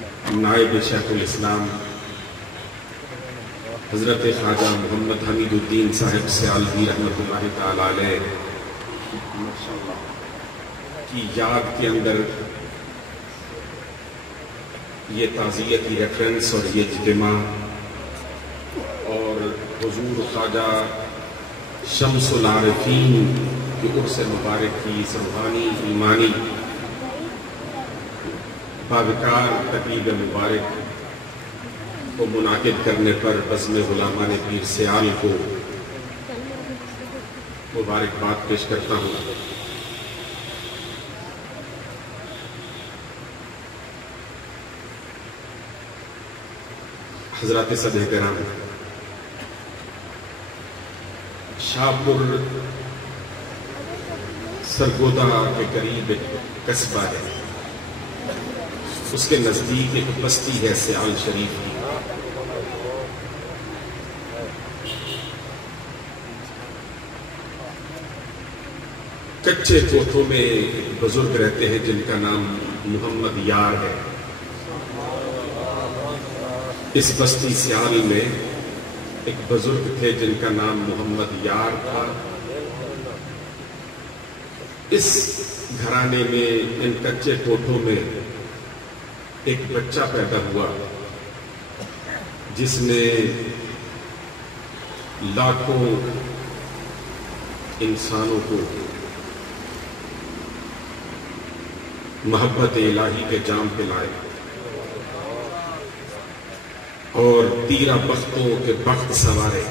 نائب شیخ الاسلام حضرت خواجہ محمد حمید الدین صاحب سیالوی رحمۃ اللہ تعالی علیہ کی یاد کے اندر یہ تعزیتی ریفرنس اور یہ اجتماع اور حضور خواجہ شمس العارفین کی عرس مبارک کی روحانی ایمانی باوقار تقریب مبارک کو منعقد کرنے پر بزم غلامان پیر سیال کو مبارکباد پیش کرتا ہوں۔ حضرات صدر کرام، شاہپور سرگودا کے قریب ایک قصبہ ہے، اس کے نزدیک ایک بستی ہے سیال شریف کی۔ کچے کوٹھوں میں ایک بزرگ رہتے ہیں جن کا نام محمد یار ہے۔ اس بستی سیال میں ایک بزرگ تھے جن کا نام محمد یار تھا۔ اس گھرانے میں ان کچے کوٹھوں میں ایک بچہ پیدا ہوا جس نے لاکھوں انسانوں کو محبت الہی کے جام پلائے اور تیرہ بختوں کے بخت سوارے۔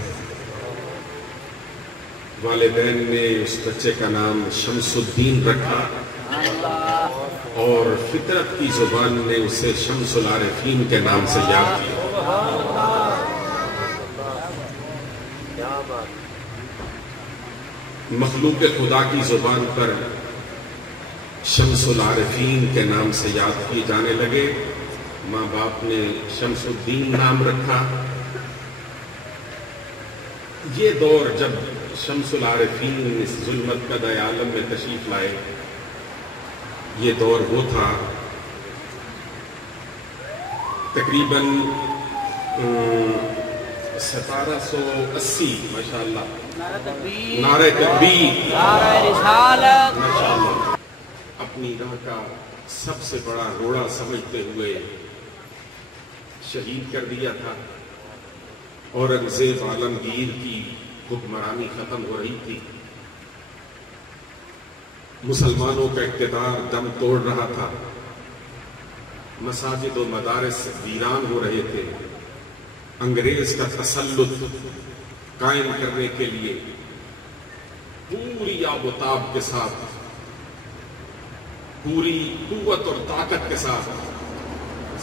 والدین نے اس بچے کا نام شمس الدین رکھا اور فطرت کی زبان نے اسے شمس العارفین کے نام سے یاد کیا۔ مخلوق خدا کی زبان پر شمس العارفین کے نام سے یاد کیے جانے لگے۔ ماں باپ نے شمس الدین نام رکھا۔ یہ دور جب شمس العارفین اس ظلمت قدۂ عالم میں تشریف لائے، یہ دور وہ تھا تقریباً 1780۔ ماشاءاللہ، نعرہ تکبیر، نعرہ رسالت، ماشاءاللہ۔ اپنی راہ کا سب سے بڑا روڑا سمجھتے ہوئے شہید کر دیا تھا۔ اورنگزیب عالمگیر کی حکمرانی ختم ہو رہی تھی، مسلمانوں کا اقتدار دم توڑ رہا تھا، مساجد و مدارس ویران ہو رہے تھے۔ انگریز کا تسلط قائم کرنے کے لیے پوری آب و تاب کے ساتھ، پوری قوت اور طاقت کے ساتھ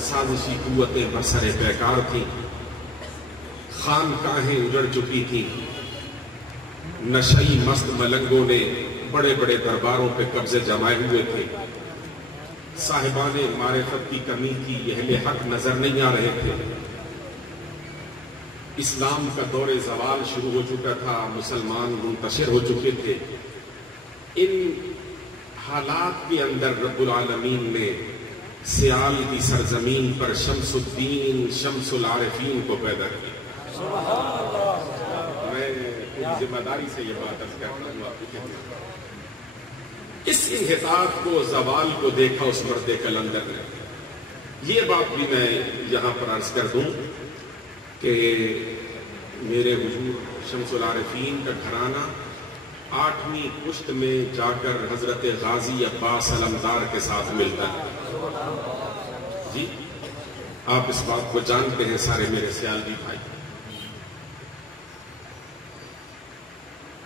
سازشی قوتیں برسر پیکار تھیں، خانقاہیں اجڑ چکی تھیں، نشئی مست ملنگوں نے بڑے بڑے درباروں پہ قبضے جمائے ہوئے تھے، صاحبان معرفت کی کمی تھی، اہل حق نظر نہیں آ رہے تھے، اسلام کا دور زوال شروع ہو چکا تھا، مسلمان منتشر ہو چکے تھے۔ ان حالات کے اندر رب العالمین نے سیال کی سرزمین پر شمس الدین شمس العارفین کو پیدا کیا۔ میں ذمہ داری سے یہ بات عرض کرتا ہوں آپ کی۔ اس انحطاط کو، زوال کو دیکھا اس مرد کلندر نے۔ یہ بات بھی میں یہاں پر عرض کر دوں کہ میرے حضور شمس العارفین کا گھرانہ 8ویں پشت میں جا کر حضرت غازی عباس علمدار کے ساتھ ملتا ہے۔ جی آپ اس بات کو جانتے ہیں سارے میرے سیالوی بھائی۔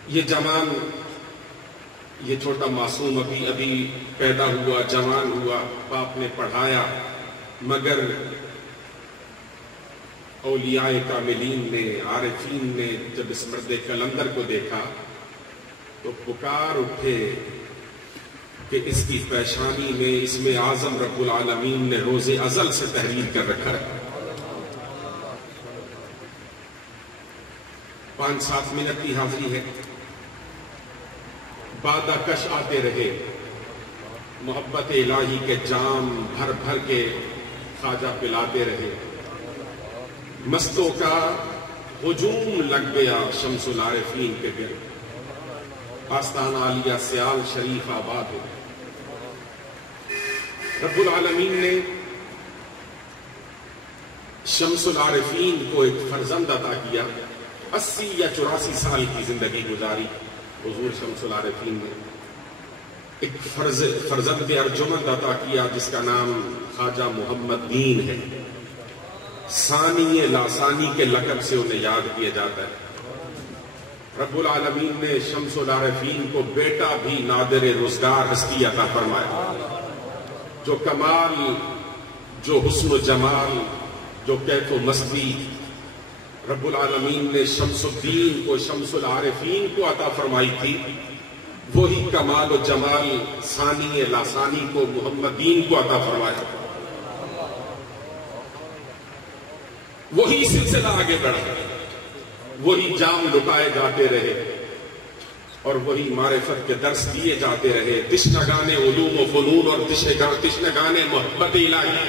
یہ جوان، یہ چھوٹا معصوم ابھی پیدا ہوا، جوان ہوا، باپ نے پڑھایا، مگر اولیاء کاملین نے، عارفین نے جب اس مرد کلندر کو دیکھا تو پکار اٹھے کہ اس کی پیشانی میں اسم اعظم رب العالمین نے روز ازل سے تحریر کر رکھا ہے۔ 5-7 منٹ کی حاضری ہے، بادہ کش آتے رہے، محبت الہی کے جام بھر بھر کے خواجہ پلاتے رہے، مستوں کا ہجوم لگ گیا شمس العارفین کے گرد، آستانہ عالیہ سیال شریف آباد ہو۔ رب العالمین نے شمس العارفین کو ایک فرزند عطا کیا، 80 یا 84 سال کی زندگی گزاری حضور شمس العارفین نے۔ ایک فرزند ارجمند عطا کیا جس کا نام خواجہ محمد دین ہے، ثانی لاسانی کے لقب سے انہیں یاد کیا جاتا ہے۔ رب العالمین نے شمس العارفین کو بیٹا بھی نادر روزگار ہستی عطا فرمایا، جو کمال، جو حسن و جمال، جو کیف و مستی رب العالمین نے شمس الدین کو، شمس العارفین کو عطا فرمائی تھی، وہی کمال و جمال ثانی لاسانی کو، محمد دین کو عطا فرمایا۔ وہی سلسلہ آگے بڑھا، وہی جام لٹائے جاتے رہے اور وہی معرفت کے درس دیے جاتے رہے۔ تشنگان علوم و فنون اور تشنگان محبت الہی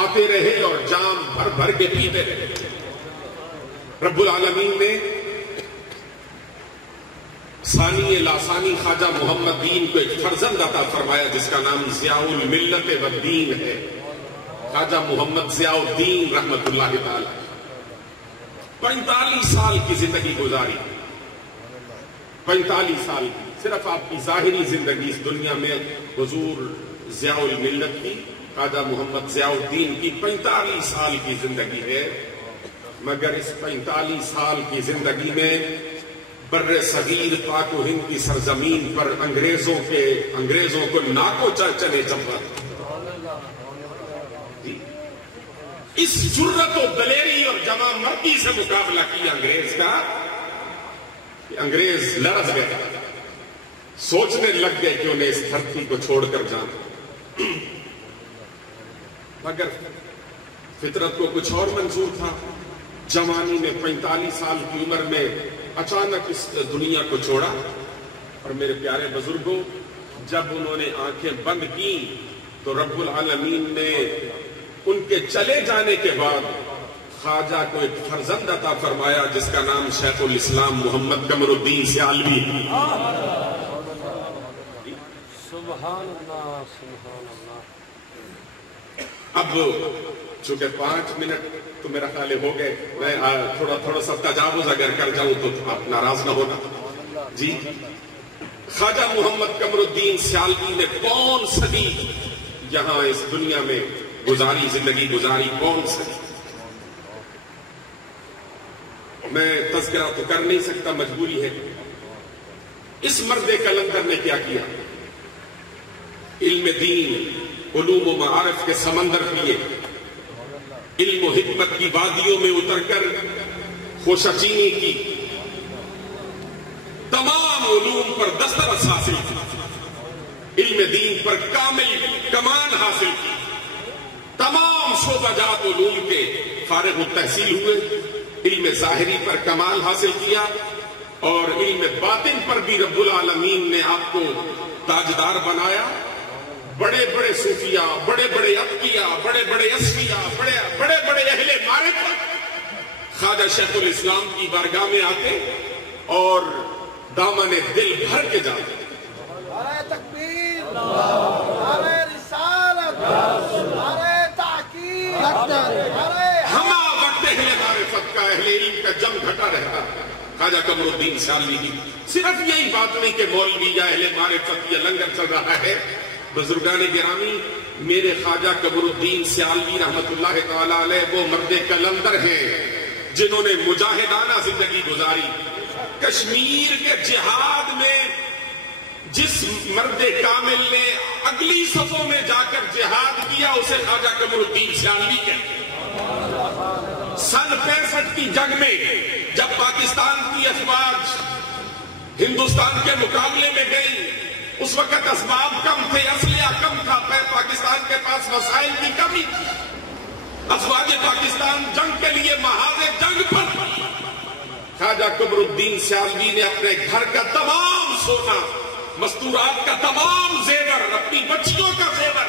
آتے رہے اور جام بھر بھر کے پیتے رہے۔ رب العالمین نے ثانی لاسانی خواجہ محمد دین کو ایک فرزند عطا فرمایا جس کا نام ضیاء الملت والدین ہے، خواجہ محمد ضیاء الدین رحمت اللہ تعالی۔ 45 سال کی زندگی گزاری، 45 سال کی، صرف آپ کی ظاہری زندگی اس دنیا میں حضور ضیاء الملت کی، خواجہ محمد ضیاء الدین کی 45 سال کی زندگی ہے، مگر اس 45 سال کی زندگی میں بر صغیر پاک و ہند کی سرزمین پر انگریزوں کو ناکو چلے چمبا، اس جرت و دلیری اور جمع مردی سے مقابلہ کیا انگریز کا کہ انگریز لرز گئے، سوچنے لگ گئے کہ انہیں اس دھرتی کو چھوڑ کر جانا، مگر فطرت کو کچھ اور منظور تھا۔ جوانی میں 45 سال کی عمر میں اچانک اس دنیا کو چھوڑا، اور میرے پیارے بزرگوں، جب انہوں نے آنکھیں بند کی تو رب العالمین نے ان کے چلے جانے کے بعد خواجہ کو ایک فرزند عطا فرمایا جس کا نام شیخ الاسلام محمد قمر الدین سیالوی۔ سبحان اللہ، سبحان اللہ۔ اب چونکہ 5 منٹ تو میرا خیال ہو گئے، میں تھوڑا سا تجاوز اگر کر جاؤں تو آپ ناراض نہ ہونا جی۔ خواجہ محمد قمر الدین سیالوی نے کون صدی یہاں اس دنیا میں گزاری، زندگی گزاری، کون صدی؟ میں تذکرہ تو کر نہیں سکتا، مجبوری ہے۔ اس مرد کلندر نے کیا کیا؟ علم دین، علوم و معارف کے سمندر پیے، علم و حکمت کی وادیوں میں اتر کر خوشچینی کی، تمام علوم پر دسترس حاصل کی، علم دین پر کامل کمان حاصل کی، تمام شعبہ جات علوم کے فارغ التحصیل ہوئے، علم ظاہری پر کمال حاصل کیا، اور علم باطن پر بھی رب العالمین نے آپ کو تاجدار بنایا۔ بڑے بڑے صوفیاء، بڑے بڑے اتقیاء، بڑے بڑے اصفیاء، بڑے بڑے اہل معرفت خواجہ شیخ الاسلام کی بارگاہ میں آتے اور دامن دل بھر کے جاتے۔ نعرہ تکبیر، نعرہ رسالت، نعرہ تحقیق، ہما وقت اہل معرفت کا، اہل علم کا جم گھٹا رہتا خواجہ قمر الدین سیالوی کی۔ صرف یہی بات نہیں کہ مولوی یا اہل معرفت یا لنگر چل رہا ہے۔ بزرگان گرامی، میرے خواجہ قمر الدین سیالوی رحمت اللہ تعالی علیہ وہ مرد کلندر ہیں جنہوں نے مجاہدانہ زندگی گزاری۔ کشمیر کے جہاد میں جس مرد کامل نے اگلی صفوں میں جا کر جہاد کیا اسے خواجہ قمر الدین سیالوی کہتے ہیں۔ سن 65 کی جنگ میں جب پاکستان کی افواج ہندوستان کے مقابلے میں گئی، اس وقت اسباب کم تھے، اسلحہ کم تھا، پاکستان کے پاس وسائل کی کمی تھی۔ افواج پاکستان جنگ کے لیے محاذ جنگ پر، خواجہ قمر الدین سیالوی نے اپنے گھر کا تمام سونا، مستورات کا تمام زیور، اپنی بچیوں کا زیور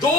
2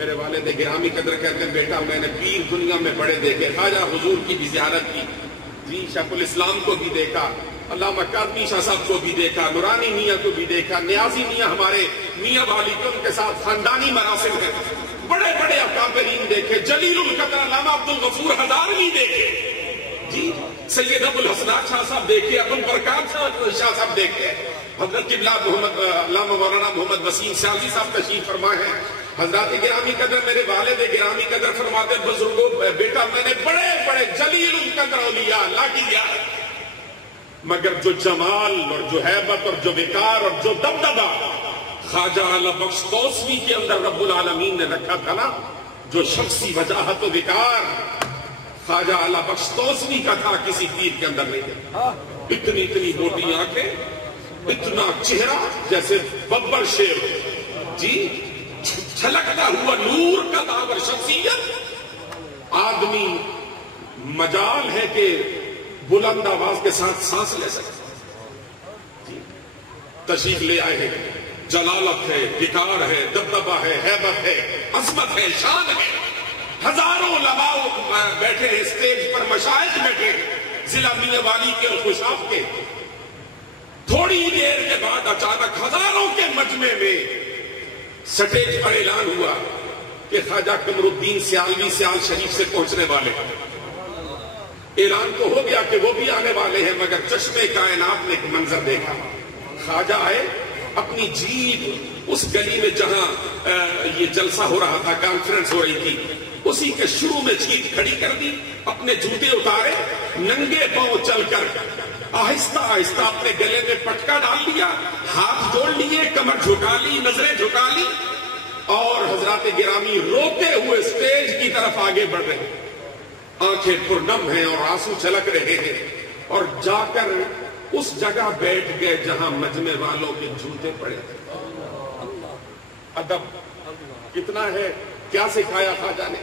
میرے والد گرامی قدر کہتے ہیں بیٹا میں نے پیر دنیا میں بڑے دیکھے، خواجہ حضور کی بھی زیارت کی، جی شیخ الاسلام کو بھی دیکھا، علامہ کاظمی شاہ صاحب کو بھی دیکھا، نورانی میاں کو بھی دیکھا، نیازی میاں ہمارے میاں والی کے ان کے ساتھ خاندانی مراسم ہیں، بڑے بڑے اکابرین دیکھے، جلیل القدر علامہ عبدالغفور ہزاروی دیکھے، جی سید ابو الحسن شاہ صاحب دیکھے، ابو البرکات شاہ صاحب دیکھے، حضرت قبلہ علامہ مولانا محمد وسیم سیالوی صاحب تشریف فرما ہے، حضرات گرامی قدر میرے والد گرامی قدر فرماتے بزرگوں بیٹا میں نے بڑے بڑے جلیل القدر اولیاء اللہ کی زیارت، مگر جو جمال اور جو ہیبت اور جو وقار اور جو دبدبہ خواجہ اعلی بخش توسوی کے اندر رب العالمین نے رکھا تھا نا، جو شخصی وجاہت و وقار خواجہ اعلی بخش توسوی کا تھا کسی پیر کے اندر نہیں تھا، اتنی اتنی موٹی آنکھیں، اتنا چہرہ جیسے ببر شیر، جی چھلکتا ہوا نور کا داور شخصیت، آدمی مجال ہے کہ بلند آواز کے ساتھ سانس لے سکتے، تشریف لے آئے ہیں، جلالت ہے، وقار ہے، دبدبہ ہے، ہیبت ہے، عظمت ہے، شان ہے، ہزاروں علماء بیٹھے ہیں اسٹیج پر، مشائخ بیٹھے ضلع میاں والی کے اور خوشاب کے، تھوڑی دیر کے بعد اچانک ہزاروں کے مجمع میں سٹیج پر اعلان ہوا کہ خواجہ قمر الدین سیالوی سیال شریف سے پہنچنے والے، اعلان تو ہو گیا کہ وہ بھی آنے والے ہیں، مگر چشمے کائنات نے ایک منظر دیکھا، خواجہ آئے، اپنی جیب اس گلی میں جہاں یہ جلسہ ہو رہا تھا، کانفرنس ہو رہی تھی، اسی کے شروع میں جیب کھڑی کر دی، اپنے جوتے اتارے، ننگے پاؤں چل کر آہستہ آہستہ اپنے گلے میں پٹکا ڈال لیا، ہاتھ جوڑ لیے، کمر جھکا لی، نظریں جھکا لی، اور حضرات گرامی روتے ہوئے سٹیج کی طرف آگے بڑھ رہے ہیں، آنکھیں پرنم ہیں اور آنسو چھلک رہے ہیں، اور جا کر اس جگہ بیٹھ گئے جہاں مجمع والوں کے جوتے پڑے تھے۔ ادب کتنا ہے، کیا سکھایا خواجہ نے،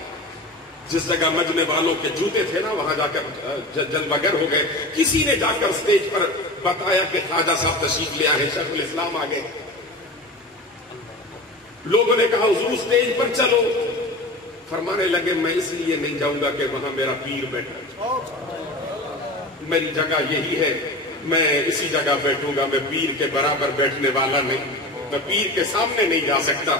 جس جگہ مجمع والوں کے جوتے تھے نا وہاں جا کر جلوگر ہو گئے، کسی نے جا کر سٹیج پر بتایا کہ خواجہ صاحب تشریف لے آئے، شیخ الاسلام آ گئے، لوگوں نے کہا حضور سٹیج پر چلو، فرمانے لگے میں اس لیے نہیں جاؤں گا کہ وہاں میرا پیر بیٹھا، میری جگہ یہی ہے، میں اسی جگہ بیٹھوں گا، میں پیر کے برابر بیٹھنے والا نہیں، میں پیر کے سامنے نہیں جا سکتا،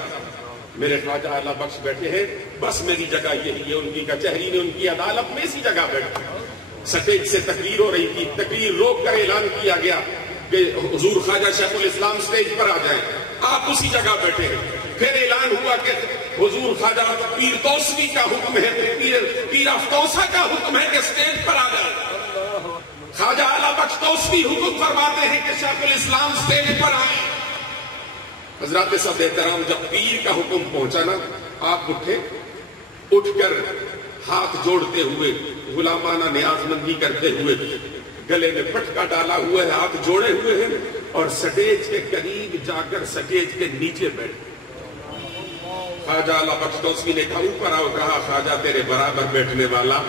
میرے خواجہ اعلی بخش بیٹھے ہیں، بس میری جگہ یہی ہے، ان کی کچہری نے ان کی عدالت میں اسی جگہ بیٹھے۔ سٹیج سے تقریر ہو رہی تھی، تقریر روک کر اعلان کیا گیا کہ حضور خواجہ شیخ الاسلام سٹیج پر آ جائیں، آپ اسی جگہ بیٹھے ہیں، پھر اعلان ہوا کہ حضور خواجہ پیر توسوی کا حکم ہے، پیر افطوسہ کا حکم ہے کہ سٹیج پر آ جائیں، خواجہ اعلی بخش توسوی حکم فرماتے ہیں کہ شیخ الاسلام سٹیج پر آئیں۔ حضرات سب احترام، جب پیر کا حکم پہنچا نا، آپ اٹھے، اٹھ کر ہاتھ جوڑتے ہوئے، غلامانہ نیاز مندی کرتے ہوئے، گلے میں پٹکا ڈالا ہوا ہے، ہاتھ جوڑے ہوئے ہیں، اور سٹیج کے قریب جا کر سٹیج کے نیچے بیٹھے۔ خواجہ اعلی بخش توسوی نے کہا اوپر آؤ، کہا خواجہ تیرے برابر بیٹھنے والا،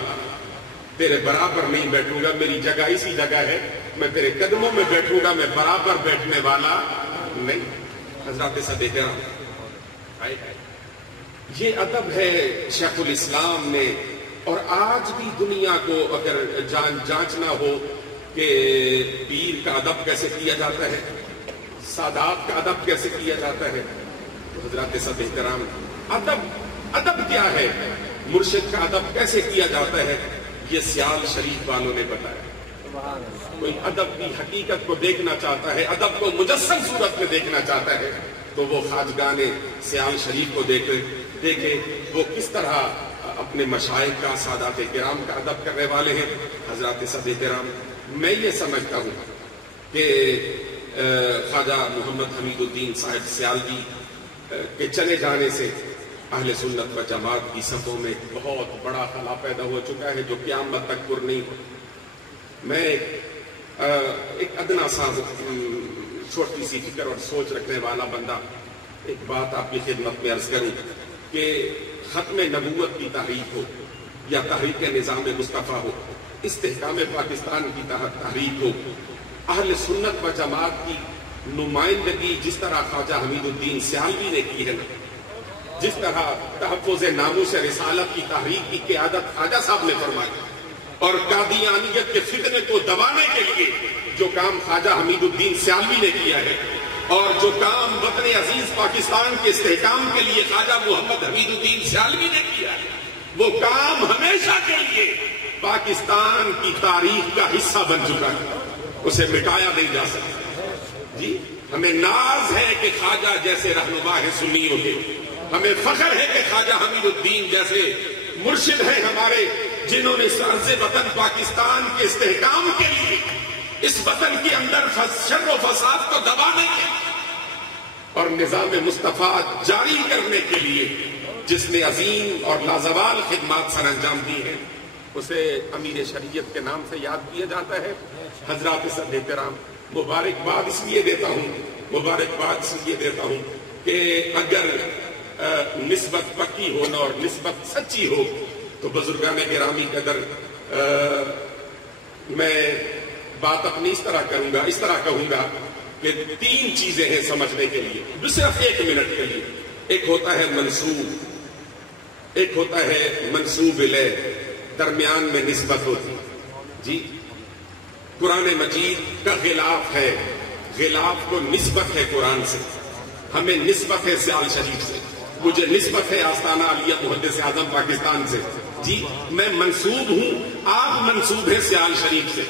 تیرے برابر نہیں بیٹھوں گا، میری جگہ اسی جگہ ہے، میں تیرے قدموں میں بیٹھوں گا، میں برابر بیٹھنے والا نہیں۔ حضرات صدیق اکرام، یہ ادب ہے شیخ الاسلام نے، اور آج بھی دنیا کو اگر جانچنا ہو کہ پیر کا ادب کیسے کیا جاتا ہے، سادات کا ادب کیسے کیا جاتا ہے، تو حضرات صدیق اکرام، ادب کیا ہے، مرشد کا ادب کیسے کیا جاتا ہے، یہ سیال شریف والوں نے بتایا۔ کوئی ادب کی حقیقت کو دیکھنا چاہتا ہے، ادب کو مجسم صورت میں دیکھنا چاہتا ہے، تو وہ خواجگان سیال شریف کو دیکھے وہ کس طرح اپنے مشائخ کا، سادات کرام کا ادب کرنے والے ہیں۔ حضرات صدیق کرام، میں یہ سمجھتا ہوں کہ خواجہ محمد حمید الدین صاحب سیالوی کے چلے جانے سے اہل سنت و جماعت کی صفوں میں بہت بڑا خلا پیدا ہو چکا ہے جو قیامت تک پر نہیں ہو۔ میں ایک ادنا سا چھوٹی سی فکر اور سوچ رکھنے والا بندہ ایک بات آپ کی خدمت میں عرض کروں کہ ختم نبوت کی تحریک ہو یا تحریک نظام مصطفیٰ ہو، استحکام پاکستان کی تحریک ہو، اہل سنت و جماعت کی نمائندگی جس طرح خواجہ حمید الدین سیالوی نے کی ہے نا، جس طرح تحفظ ناموس رسالت کی تحریک کی قیادت خواجہ صاحب نے فرمائی اور قادیانیت کے فتنے کو دبانے کے لیے جو کام خواجہ حمید الدین سیالوی نے کیا ہے اور جو کام وطن عزیز پاکستان کے استحکام کے لیے خواجہ محمد حمید الدین سیالوی نے کیا ہے، وہ کام ہمیشہ کے لیے پاکستان کی تاریخ کا حصہ بن چکا ہے، اسے مٹایا نہیں جا سکتا۔ جی ہمیں ناز ہے کہ خواجہ جیسے رہنما ہے سنیوں کے، ہمیں فخر ہے کہ خواجہ حمید الدین جیسے مرشد ہیں ہمارے، جنہوں نے سرز وطن پاکستان کے استحکام کے لیے اس وطن کے اندر شر و فساد کو دبانے کے اور نظام مصطفیٰ جاری کرنے کے لیے جس نے عظیم اور لازوال خدمات سر انجام دی ہیں، اسے امیر شریعت کے نام سے یاد کیا جاتا ہے۔ حضرات صد احترام، مبارکباد اس لیے دیتا ہوں کہ اگر نسبت پکی ہونا اور نسبت سچی ہو تو بزرگان گرامی قدر میں بات اپنی اس طرح کہوں گا کہ 3 چیزیں ہیں سمجھنے کے لیے، صرف 1 منٹ کے لیے۔ ایک ہوتا ہے منسوب الیہ، درمیان میں نسبت ہوتی جی۔ قرآن مجید کا غلاف ہے، غلاف کو نسبت ہے قرآن سے، ہمیں نسبت ہے سیال شریف سے، مجھے نسبت ہے آستانہ عالیہ محدث اعظم پاکستان سے جی۔ میں منسوب ہوں، آپ منسوب ہیں سیال شریف سے،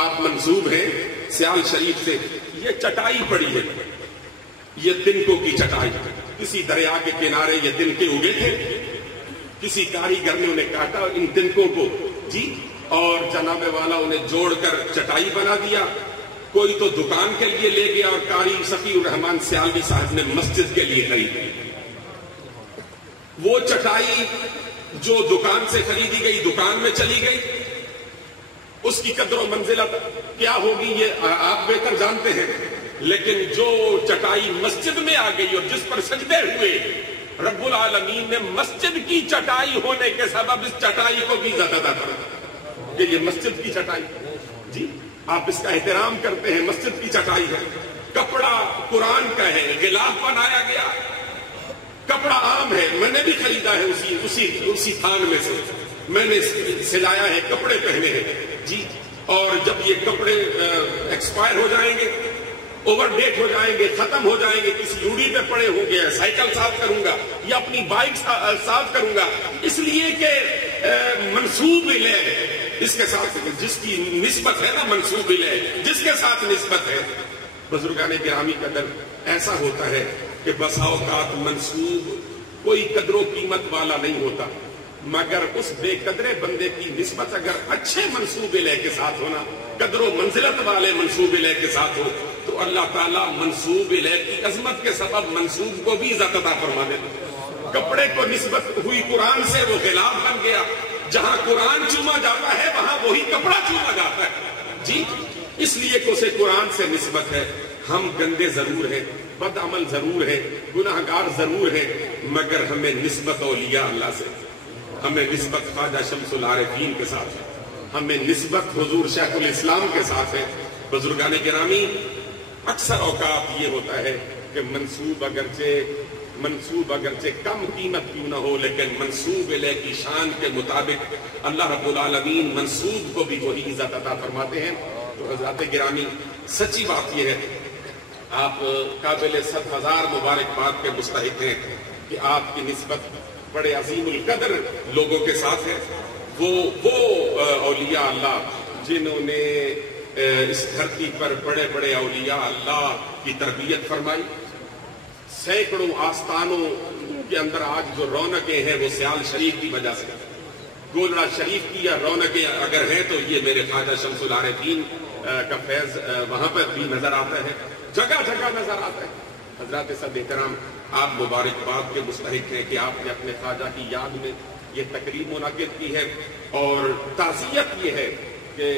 آپ منسوب ہیں سیال شریف سے۔ یہ چٹائی پڑی ہے، یہ تنکوں کی چٹائی، کسی دریا کے کنارے یہ تنکے اگے تھے، کسی کاریگر نے انہیں کاٹا ان تنکوں کو جی، اور جناب والا انہیں جوڑ کر چٹائی بنا دیا۔ کوئی تو دکان کے لیے لے گیا اور قاری صفی الرحمان سیالوی صاحب نے مسجد کے لیے خریدی۔ وہ چٹائی جو دکان سے خریدی گئی دکان میں چلی گئی، اس کی قدر و منزلت کیا ہوگی یہ آپ بہتر جانتے ہیں، لیکن جو چٹائی مسجد میں آ گئی اور جس پر سجدے ہوئے، رب العالمین نے مسجد کی چٹائی ہونے کے سبب اس چٹائی کو بھی عزت عطا کر کہ یہ مسجد کی چٹائی جی، آپ اس کا احترام کرتے ہیں، مسجد کی چٹائی ہے۔ کپڑا قرآن کا ہے، غلاف بنایا گیا، کپڑا عام ہے، میں نے بھی خریدا ہے اسی تھان میں سے، میں نے سلایا ہے، کپڑے پہنے ہیں جی۔ اور جب یہ کپڑے ایکسپائر ہو جائیں گے، اوور ڈیٹ ہو جائیں گے، ختم ہو جائیں گے، کسی روڑی پہ پڑے ہوں گے، سائیکل صاف کروں گا یا اپنی بائک صاف کروں گا، اس لیے کہ منسوب الیہ اس کے ساتھ جس کی نسبت ہے نا، منسوب الیہ جس کے ساتھ نسبت ہے۔ بزرگان گرامی قدر ایسا ہوتا ہے کہ بسا اوقات منسوب کوئی قدر و قیمت والا نہیں ہوتا، مگر اس بے قدرے بندے کی نسبت اگر اچھے منسوب الیہ کے ساتھ ہونا، قدر و منزلت والے منسوب الیہ کے ساتھ ہو، تو اللہ تعالیٰ منسوب الیہ کی عظمت کے سبب منسوب کو بھی عزت عطا فرما دیتا۔ کپڑے کو نسبت ہوئی قرآن سے، وہ غلاف بن گیا، جہاں قرآن چوما جاتا ہے وہاں وہی کپڑا چوما جاتا ہے جی۔ اس لیے کہ اسے قرآن سے نسبت ہے۔ ہم گندے ضرور ہیں، بد عمل ضرور ہیں، گناہگار ضرور ہیں، مگر ہمیں نسبت اولیاء اللہ سے، ہمیں نسبت خواجہ شمس العارفین کے ساتھ ہے، ہمیں نسبت حضور شیخ الاسلام کے ساتھ ہے۔ بزرگان گرامی، اکثر اوقات یہ ہوتا ہے کہ منسوب اگرچہ کم قیمت کیوں نہ ہو، لیکن منسوب الیہ کی شان کے مطابق اللہ رب العالمین منسوب کو بھی وہی عزت عطا فرماتے ہیں۔ تو حضرات گرامی، سچی بات یہ ہے، آپ قابل 100,000 مبارکباد کے مستحق ہیں کہ آپ کی نسبت بڑے عظیم القدر لوگوں کے ساتھ ہے۔ وہ اولیاء اللہ جنہوں نے اس دھرتی پر بڑے بڑے اولیاء اللہ کی تربیت فرمائی، سینکڑوں آستانوں کے اندر آج جو رونقیں ہیں وہ سیال شریف کی وجہ سے، گولڑا شریف کی یا رونقیں اگر ہیں تو یہ میرے خواجہ شمس العارفین کا فیض وہاں پر بھی نظر آتا ہے، جگہ جگہ نظر آتا ہے۔ حضرات صد احترام، آپ مبارکباد کے مستحق ہیں کہ آپ نے اپنے خواجہ کی یاد میں یہ تقریب منعقد کی ہے، اور تعزیت یہ ہے کہ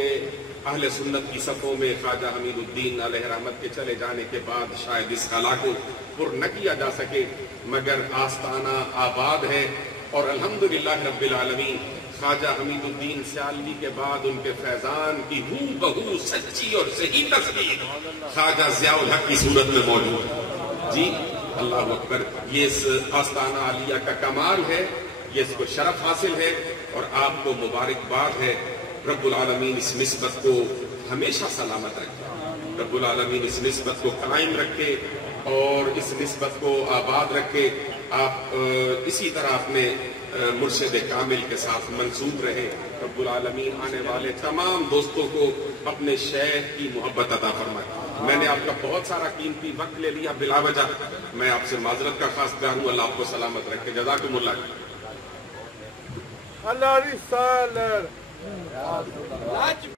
اہل سنت کی صفوں میں خواجہ حمید الدین علیہ رحمت کے چلے جانے کے بعد شاید اس خلا کو پر نہ کیا جا سکے، مگر آستانہ آباد ہے، اور الحمدللہ رب العالمین خواجہ حمید الدین سیالوی کے بعد ان کے فیضان کی ہو بہو سچی اور صحیح تصویر خواجہ ضیاء الحق کی صورت میں موجود جی۔ اللہ اکبر. یہ اس آستانہ عالیہ کا کمال ہے, یہ اس کو شرف حاصل ہے, اور آپ کو مبارکباد ہے. رب العالمین اس نسبت کو ہمیشہ سلامت رکھے, رب العالمین اس نسبت کو قائم رکھے اور اس نسبت کو آباد رکھے. آپ اسی طرح اپنے مرشد کامل کے ساتھ منسوب رہے. رب العالمین آنے والے تمام دوستوں کو اپنے شیخ کی محبت عطا فرمائے. میں نے آپ کا بہت سارا قیمتی وقت لے لیا بلا وجہ, میں آپ سے معذرت کا خواستگار ہوں. اللہ آپ کو سلامت رکھے. جزاکم اللہ. اللہ رسالت